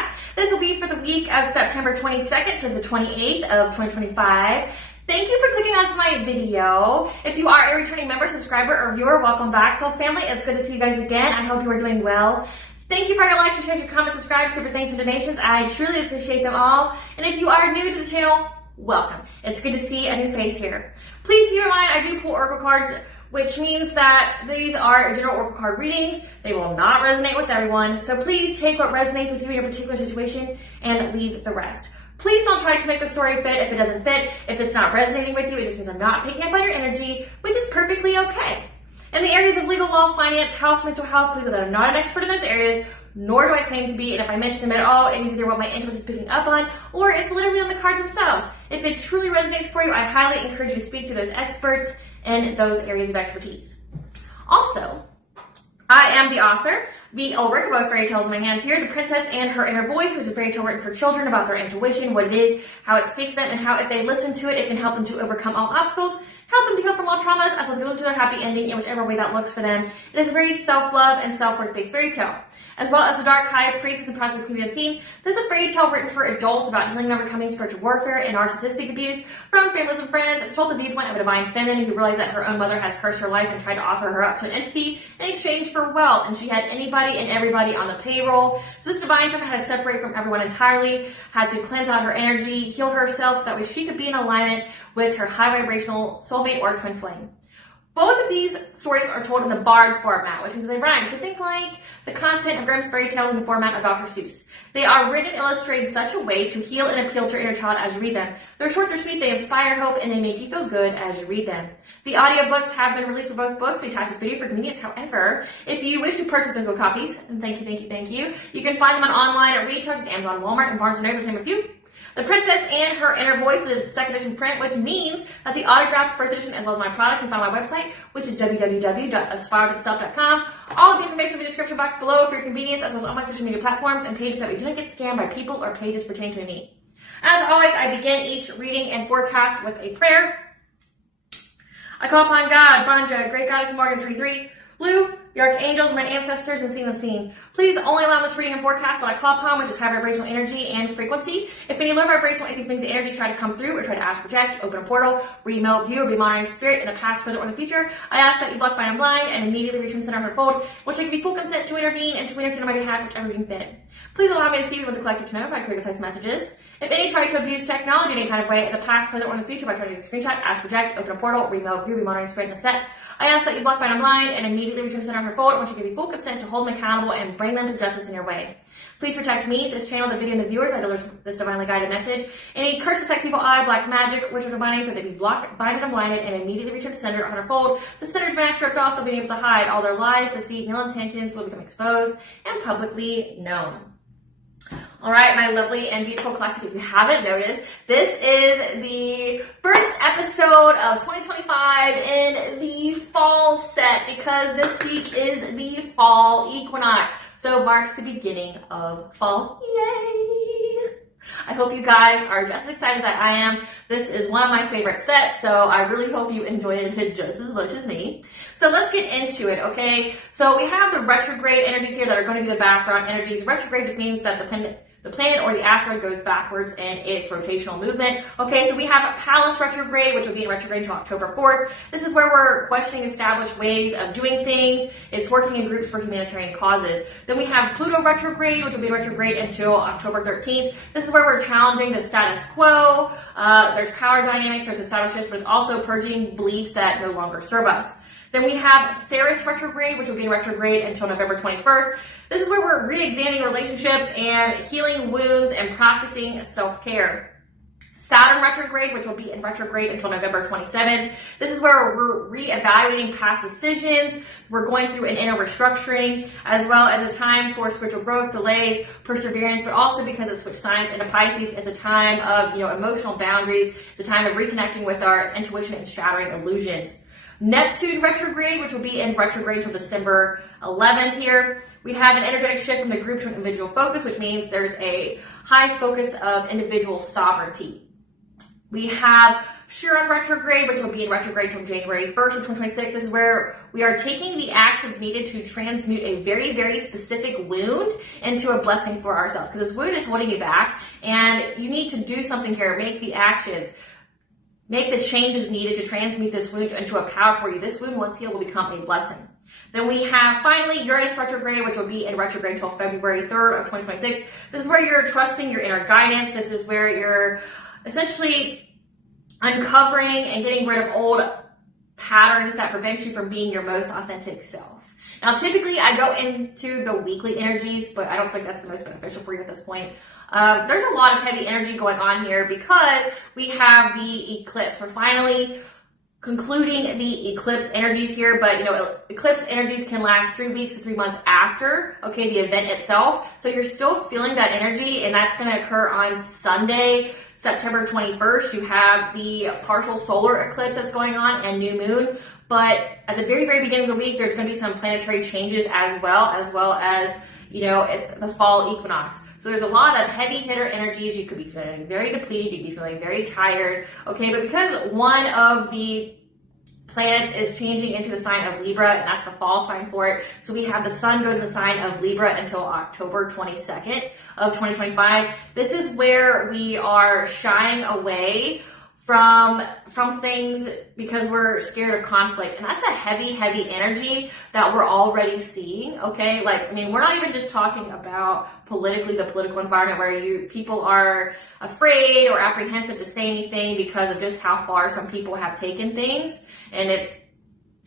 Forecast. This will be for the week of September 22nd to the 28th of 2025. Thank you for clicking onto my video. If you are a returning member, subscriber, or viewer, welcome back. So family, it's good to see you guys again. I hope you are doing well. Thank you for your likes, your shares, your comments, subscribe, super thanks, and donations. I truly appreciate them all. And if you are new to the channel, welcome. It's good to see a new face here. Please keep in mind, I do pull oracle cards, which means that these are general oracle card readings. They will not resonate with everyone. So please take what resonates with you in your particular situation and leave the rest. Please don't try to make the story fit if it doesn't fit. If it's not resonating with you, it just means I'm not picking up on your energy, which is perfectly okay. In the areas of legal, law, finance, health, mental health, please know that I'm not an expert in those areas, nor do I claim to be, and if I mention them at all, it is either what my intuition is picking up on, or it's literally on the cards themselves. If it truly resonates for you, I highly encourage you to speak to those experts in those areas of expertise. Also, I am the author. The Ulrika fairy tales in my hand here, The Princess and Her Inner Voice, which is a fairy tale written for children about their intuition, what it is, how it speaks to them, and how if they listen to it, it can help them to overcome all obstacles, help them to heal from all traumas, as well as get them to their happy ending in whichever way that looks for them. It is a very self-love and self-worth based fairy tale. As well as The Dark High Priestess and Project Queen Unseen, this is a fairy tale written for adults about healing and overcoming spiritual warfare and narcissistic abuse from families and friends. It's told the viewpoint of a divine feminine who realized that her own mother has cursed her life and tried to offer her up to an entity in exchange for wealth, and she had anybody and everybody on the payroll. So this divine feminine had to separate from everyone entirely, had to cleanse out her energy, heal herself so that way she could be in alignment with her high vibrational soulmate or twin flame. Both of these stories are told in the bard format, which means they rhyme. So think like the content of Grimm's fairy tales in the format of Dr. Seuss. They are written and illustrated in such a way to heal and appeal to your inner child as you read them. They're short, they're sweet, they inspire hope, and they make you feel good as you read them. The audiobooks have been released for both books. We attach this video for convenience. However, if you wish to purchase physical copies, and thank you, you can find them online at retail, just Amazon, Walmart, and Barnes & Noble, to name a few. The Princess and Her Inner Voice is a second edition print, which means that the autographed first edition, as well as my products, you can find on my website, which is www.astrologyforecast.com. All of the information in the description box below for your convenience, as well as all my social media platforms and pages that we do not get scammed by people or pages pertaining to me. As always, I begin each reading and forecast with a prayer. I call upon God, Banja, Great Goddess Morgan 33, Lou, the archangels, my ancestors, and seen unseen. Please only allow this reading and forecast what I call upon, which is high vibrational energy and frequency. If any low vibrational entities, things, and energies try to come through or try to ask, project, open a portal, re-email, view, or be monitoring spirit in the past, present, or in the future, I ask that you block, bind, and blind, and immediately return center of her fold, which I give you full consent to intervene and to intercede on my behalf, whichever you fit. Please allow me to see what the collective to know by creating concise messages. If any try to abuse technology in any kind of way in the past, present, or in the future by trying to take a screenshot, ask, project, open a portal, re-email, view, be monitoring spirit in the set, I ask that you block, bind, and blind, and immediately return center of her forward, which will give you full consent to hold them accountable and bring them to justice in your way. Please protect me, this channel, the video, and the viewers. I deliver this divinely guided message. Any curses, sex, evil eye, black magic, witch, or divine, that they be blocked, binded, and blinded, and immediately return to sender on her fold. The sender's mask stripped off, they'll be able to hide. All their lies, deceit, and ill intentions will become exposed and publicly known. All right, my lovely and beautiful collective, if you haven't noticed, this is the first episode of 2025 in the fall set because this week is the fall equinox. So marks the beginning of fall. Yay! I hope you guys are just as excited as I am. This is one of my favorite sets, so I really hope you enjoyed it just as much as me. So let's get into it, okay? So we have the retrograde energies here that are going to be the background energies. Retrograde just means that the planet or the asteroid goes backwards in its rotational movement. Okay, so we have Pallas retrograde, which will be in retrograde until October 4th. This is where we're questioning established ways of doing things. It's working in groups for humanitarian causes. Then we have Pluto retrograde, which will be in retrograde until October 13th. This is where we're challenging the status quo. There's power dynamics, there's societalshifts, but it's also purging beliefs that no longer serve us. Then we have Ceres retrograde, which will be in retrograde until November 21st. This is where we're re-examining relationships and healing wounds and practicing self-care. Saturn retrograde, which will be in retrograde until November 27th. This is where we're re-evaluating past decisions. We're going through an inner restructuring, as well as a time for spiritual growth, delays, perseverance, but also because it switched signs into Pisces, it's a time of, emotional boundaries. It's a time of reconnecting with our intuition and shattering illusions. Neptune retrograde, which will be in retrograde until December 11th here. We have an energetic shift from the group to an individual focus, which means there's a high focus of individual sovereignty. We have Chiron retrograde, which will be in retrograde from January 1st of 2026. This is where we are taking the actions needed to transmute a very, very specific wound into a blessing for ourselves. Because this wound is holding you back, and you need to do something here. Make the actions. Make the changes needed to transmute this wound into a power for you. This wound, once healed, will become a blessing. Then we have, finally, Uranus retrograde, which will be in retrograde until February 3rd of 2026. This is where you're trusting your inner guidance. This is where you're essentially uncovering and getting rid of old patterns that prevent you from being your most authentic self. Now, typically, I go into the weekly energies, but I don't think that's the most beneficial for you at this point. There's a lot of heavy energy going on here because we have the eclipse. We're finally concluding the eclipse energies here, but eclipse energies can last 3 weeks to 3 months after, the event itself. So you're still feeling that energy, and that's going to occur on Sunday, September 21st. You have the partial solar eclipse that's going on and new moon. But at the very, very beginning of the week, there's going to be some planetary changes as well as, it's the fall equinox. So there's a lot of heavy hitter energies. You could be feeling very depleted. You could be feeling very tired. But because one of the planets is changing into the sign of Libra, and that's the fall sign for it. So we have the sun goes in the sign of Libra until October 22nd of 2025. This is where we are shying away from things because we're scared of conflict. And that's a heavy, heavy energy that we're already seeing, we're not even just talking about politically, the political environment where people are afraid or apprehensive to say anything because of just how far some people have taken things. And it's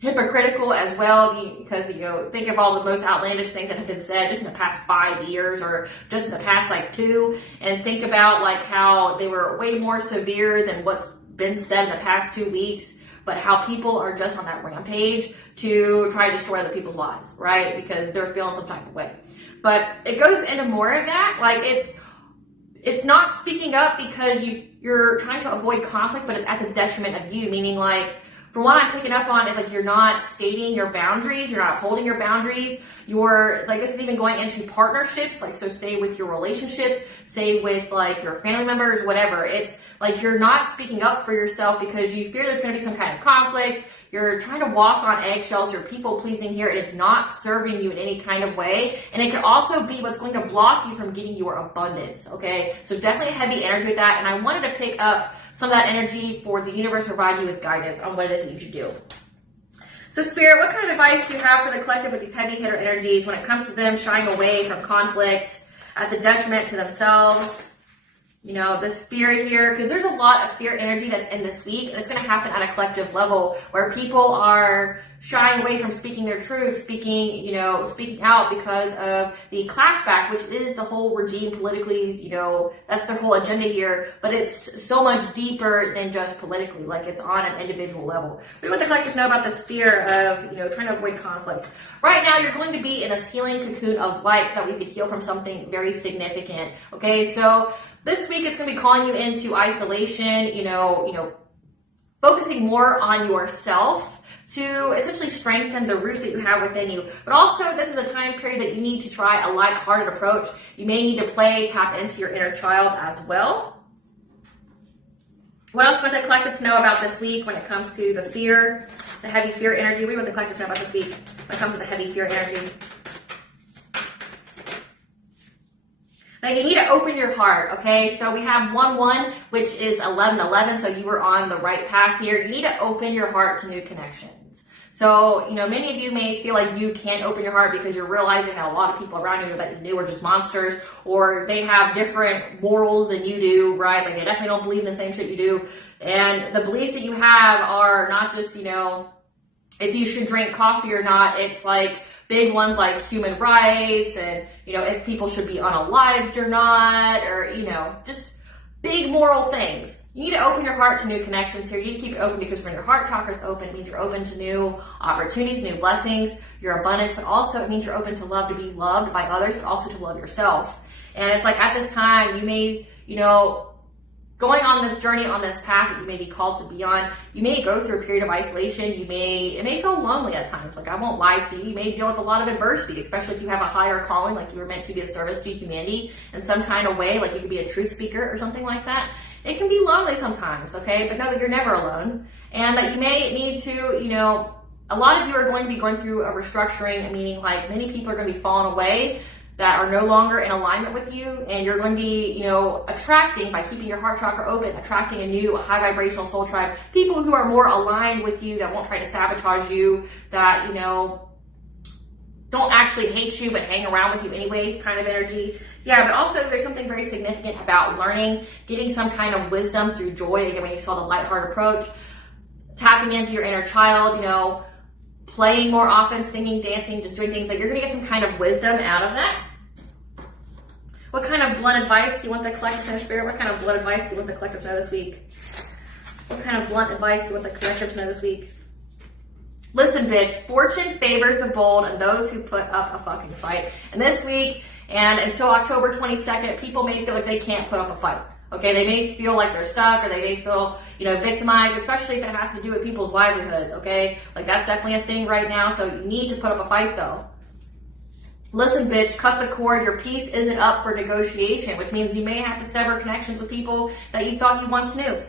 hypocritical as well because, think of all the most outlandish things that have been said just in the past 5 years or just in the past 2, and think about how they were way more severe than what's been said in the past 2 weeks, but how people are just on that rampage to try to destroy other people's lives, right? Because they're feeling some type of way. But it goes into more of that. It's not speaking up because you're trying to avoid conflict, but it's at the detriment of you, meaning from what I'm picking up on is you're not stating your boundaries, you're not upholding your boundaries, this is even going into partnerships, so say with your relationships, say with your family members, whatever. It's you're not speaking up for yourself because you fear there's going to be some kind of conflict. You're trying to walk on eggshells, you're people pleasing here, and it's not serving you in any kind of way. And it could also be what's going to block you from getting your abundance, okay? So it's definitely a heavy energy with that, and I wanted to pick up some of that energy for the universe to provide you with guidance on what it is that you should do. So Spirit, what kind of advice do you have for the collective with these heavy hitter energies when it comes to them shying away from conflict at the detriment to themselves? The Spirit here, because there's a lot of fear energy that's in this week, and it's going to happen at a collective level where people are shying away from speaking their truth, speaking out because of the clashback, which is the whole regime politically, that's their whole agenda here, but it's so much deeper than just politically, it's on an individual level. We want the collectives know about this fear of, trying to avoid conflict. Right now, you're going to be in a healing cocoon of light so that we could heal from something very significant, so this week it's going to be calling you into isolation, focusing more on yourself to essentially strengthen the roots that you have within you. But also, this is a time period that you need to try a light-hearted approach. You may need to tap into your inner child as well. What else do you want the collective to know about this week when it comes to the fear, the heavy fear energy? What do you want the collective to know about this week when it comes to the heavy fear energy? You need to open your heart, So we have 1-1, which is 11-11, so you were on the right path here. You need to open your heart to new connections. So, many of you may feel like you can't open your heart because you're realizing that a lot of people around you that you knew are just monsters, or they have different morals than you do, right? They definitely don't believe in the same shit you do. And the beliefs that you have are not just, if you should drink coffee or not. It's big ones like human rights and, if people should be unalived or not, or, just big moral things. You need to open your heart to new connections here. You need to keep it open because when your heart chakra is open, it means you're open to new opportunities, new blessings, your abundance, but also it means you're open to love, to be loved by others, but also to love yourself. And it's at this time, you may, going on this journey, on this path that you may be called to be on, you may go through a period of isolation. It may feel lonely at times. I won't lie to you. You may deal with a lot of adversity, especially if you have a higher calling, you were meant to be a service to humanity in some kind of way, you could be a truth speaker or something like that. It can be lonely sometimes, okay? But know that you're never alone, and that you may need to, a lot of you are going to be going through a restructuring, meaning like many people are going to be falling away that are no longer in alignment with you, and you're going to be, attracting, by keeping your heart chakra open, attracting a new high vibrational soul tribe, people who are more aligned with you, that won't try to sabotage you, that, don't actually hate you but hang around with you anyway kind of energy. Yeah, but also there's something very significant about learning, getting some kind of wisdom through joy. Again, when you saw the lighthearted approach, tapping into your inner child, playing more often, singing, dancing, just doing things, that you're going to get some kind of wisdom out of that. What kind of blunt advice do you want the collective to know, Spirit? What kind of blunt advice do you want the collective to know this week? What kind of blunt advice do you want the collective to know this week? Listen, bitch, fortune favors the bold and those who put up a fucking fight. And this week, and until October 22nd, people may feel like they can't put up a fight. Okay, they may feel like they're stuck, or they may feel, victimized, especially if it has to do with people's livelihoods, okay? Like, that's definitely a thing right now, so you need to put up a fight, though. Listen, bitch, cut the cord. Your peace isn't up for negotiation, which means you may have to sever connections with people that you thought you once knew.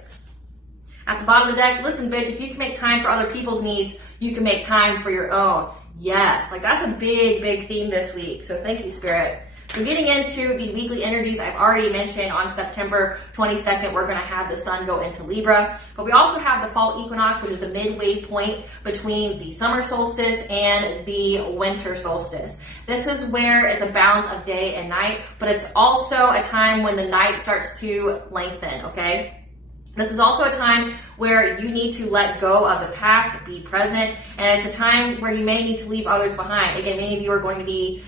At the bottom of the deck, listen, bitch, if you can make time for other people's needs, you can make time for your own. Yes, like that's a big, big theme this week. So thank you, Spirit. So getting into the weekly energies, I've already mentioned on September 22nd, we're going to have the sun go into Libra. But we also have the fall equinox, which is the midway point between the summer solstice and the winter solstice. This is where it's a balance of day and night, but it's also a time when the night starts to lengthen, okay? This is also a time where you need to let go of the past, be present, and it's a time where you may need to leave others behind. Again, many of you are going to be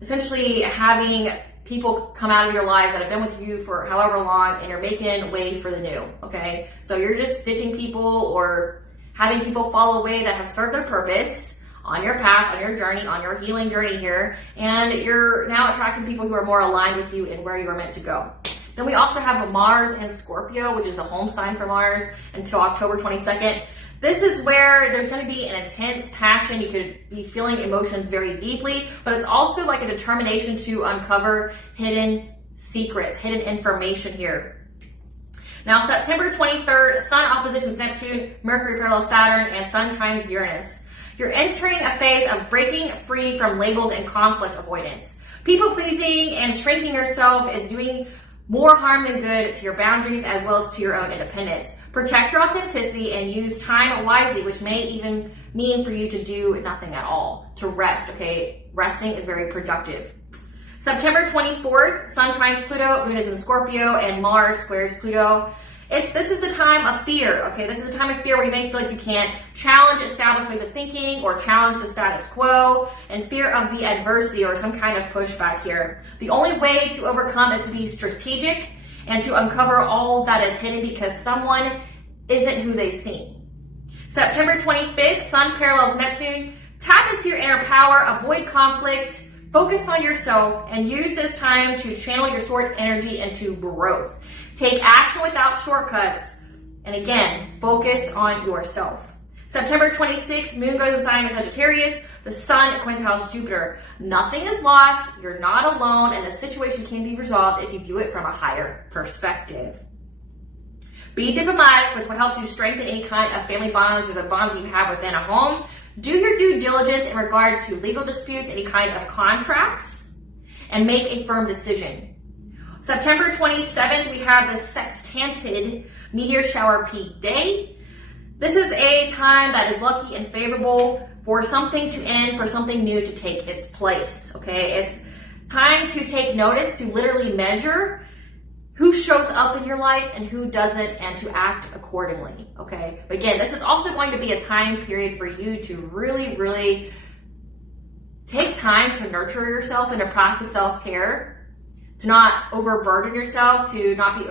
essentially having people come out of your lives that have been with you for however long, and you're making way for the new, okay? So you're just ditching people or having people fall away that have served their purpose on your path, on your journey, on your healing journey here, and you're now attracting people who are more aligned with you and where you are meant to go. Then we also have Mars and Scorpio, which is the home sign for Mars, until October 22nd. This is where there's going to be an intense passion. You could be feeling emotions very deeply, but it's also like a determination to uncover hidden secrets, hidden information here. Now, September 23rd, Sun oppositions Neptune, Mercury parallels Saturn, and Sun trines Uranus. You're entering a phase of breaking free from labels and conflict avoidance. People pleasing and shrinking yourself is doing more harm than good to your boundaries as well as to your own independence. Protect your authenticity and use time wisely, which may even mean for you to do nothing at all, to rest, okay? Resting is very productive. September 24th, Sun trines Pluto, Moon is in Scorpio, and Mars squares Pluto. This is the time of fear, okay? This is the time of fear where you may feel like you can't challenge established ways of thinking or challenge the status quo, and fear of the adversity or some kind of pushback here. The only way to overcome is to be strategic and to uncover all that is hidden because someone isn't who they seem. September 25th, Sun parallels Neptune. Tap into your inner power, avoid conflict, focus on yourself, and use this time to channel your stored energy into growth. Take action without shortcuts. And again, focus on yourself. September 26th, Moon goes in sign of Sagittarius. The Sun quintals Jupiter. Nothing is lost. You're not alone. And the situation can be resolved if you view it from a higher perspective. Be diplomatic, which will help you strengthen any kind of family bonds or the bonds that you have within a home. Do your due diligence in regards to legal disputes, any kind of contracts, and make a firm decision. September 27th, we have the sextanted meteor shower peak day. This is a time that is lucky and favorable for something to end, for something new to take its place, okay? It's time to take notice, to literally measure who shows up in your life and who doesn't, and to act accordingly, okay? But again, this is also going to be a time period for you to really, really take time to nurture yourself and to practice self-care, to not overburden yourself, to not be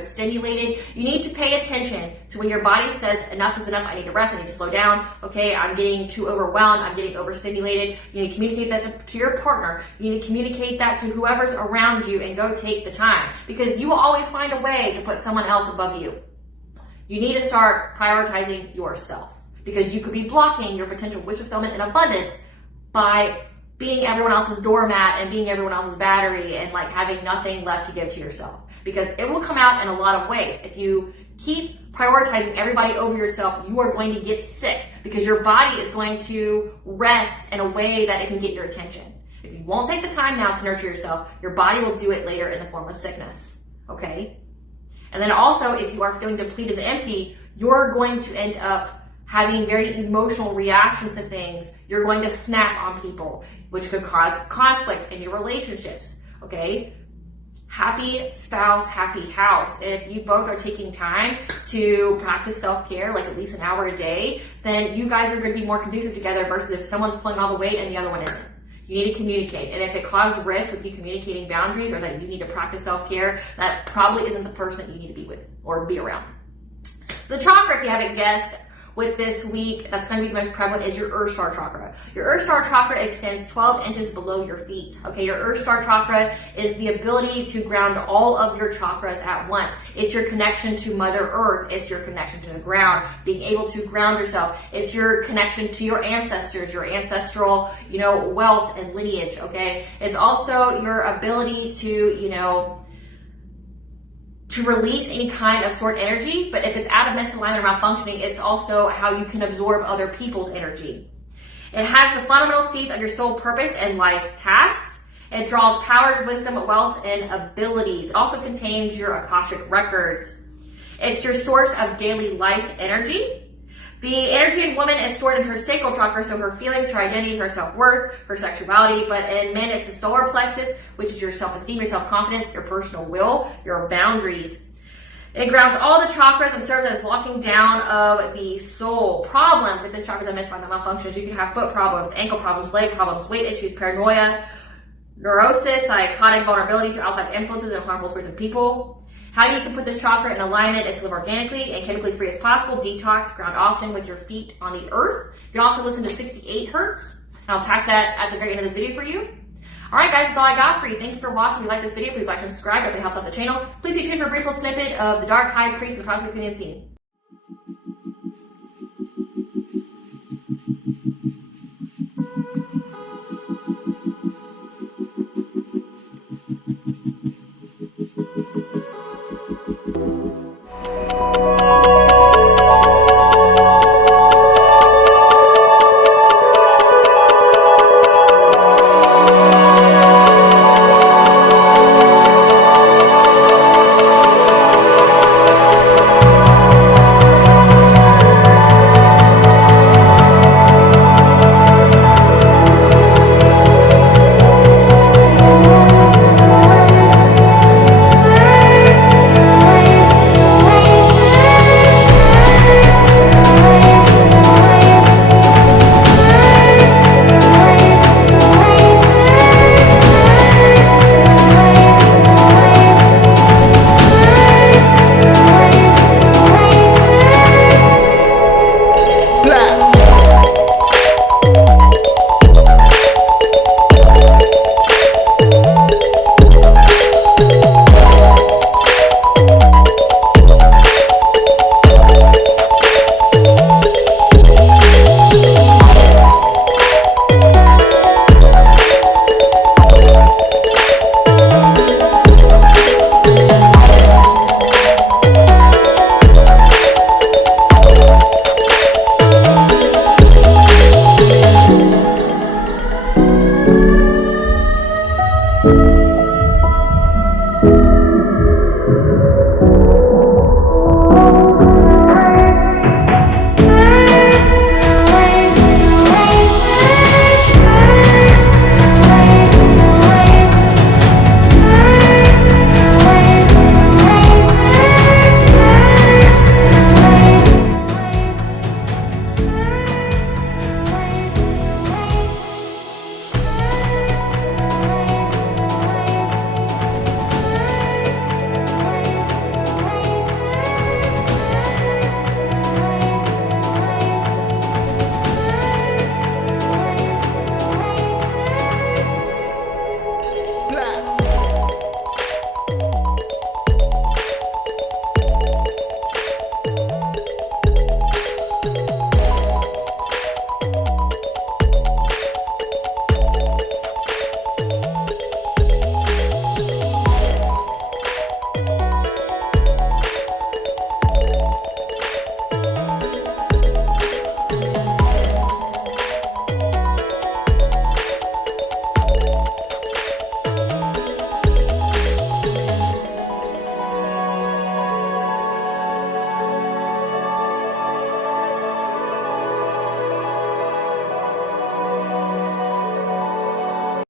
stimulated. You need to pay attention to when your body says enough is enough, I need to rest, I need to slow down, okay, I'm getting too overwhelmed, I'm getting overstimulated. You need to communicate that to your partner. You need to communicate that to whoever's around you and go take the time, because you will always find a way to put someone else above you. You need to start prioritizing yourself, because you could be blocking your potential wish fulfillment and abundance by being everyone else's doormat and being everyone else's battery and like having nothing left to give to yourself. because it will come out in a lot of ways. If you keep prioritizing everybody over yourself, you are going to get sick because your body is going to rest in a way that it can get your attention. If you won't take the time now to nurture yourself, your body will do it later in the form of sickness, okay? And then also, if you are feeling depleted and empty, you're going to end up having very emotional reactions to things. You're going to snap on people, which could cause conflict in your relationships, okay? Happy spouse, happy house. If you both are taking time to practice self-care, like at least an hour a day, then you guys are going to be more conducive together versus if someone's pulling all the weight and the other one isn't. You need to communicate. And if it causes risk with you communicating boundaries or that you need to practice self-care, that probably isn't the person that you need to be with or be around. The chakra, if you haven't guessed, with this week, that's going to be the most prevalent is your earth star chakra. Your earth star chakra extends 12 inches below your feet. Okay, your earth star chakra is the ability to ground all of your chakras at once. It's your connection to Mother Earth. It's your connection to the ground, being able to ground yourself. It's your connection to your ancestors, your ancestral, wealth and lineage. Okay, it's also your ability to, to release any kind of stored energy, but if it's out of misalignment or malfunctioning, it's also how you can absorb other people's energy. It has the fundamental seeds of your soul purpose and life tasks. It draws powers, wisdom, wealth, and abilities. It also contains your Akashic records. It's your source of daily life energy. The energy in woman is stored in her sacral chakra, so her feelings, her identity, her self-worth, her sexuality. But in men, it's the solar plexus, which is your self-esteem, your self-confidence, your personal will, your boundaries. It grounds all the chakras and serves as locking down of the soul. Problems, if this chakra is misalignment malfunctions, you can have foot problems, ankle problems, leg problems, weight issues, paranoia, neurosis, psychotic vulnerability to outside influences and harmful spirits of people. How you can put this chakra in alignment is to live organically and chemically free as possible. Detox, ground often with your feet on the earth. You can also listen to 68 Hertz. And I'll attach that at the very end of this video for you. Alright guys, that's all I got for you. Thank you for watching. If you like this video, please like and subscribe if it helps out the channel. Please stay tuned for a brief little snippet of the Dark High Priest and the Cosmic Queen scene.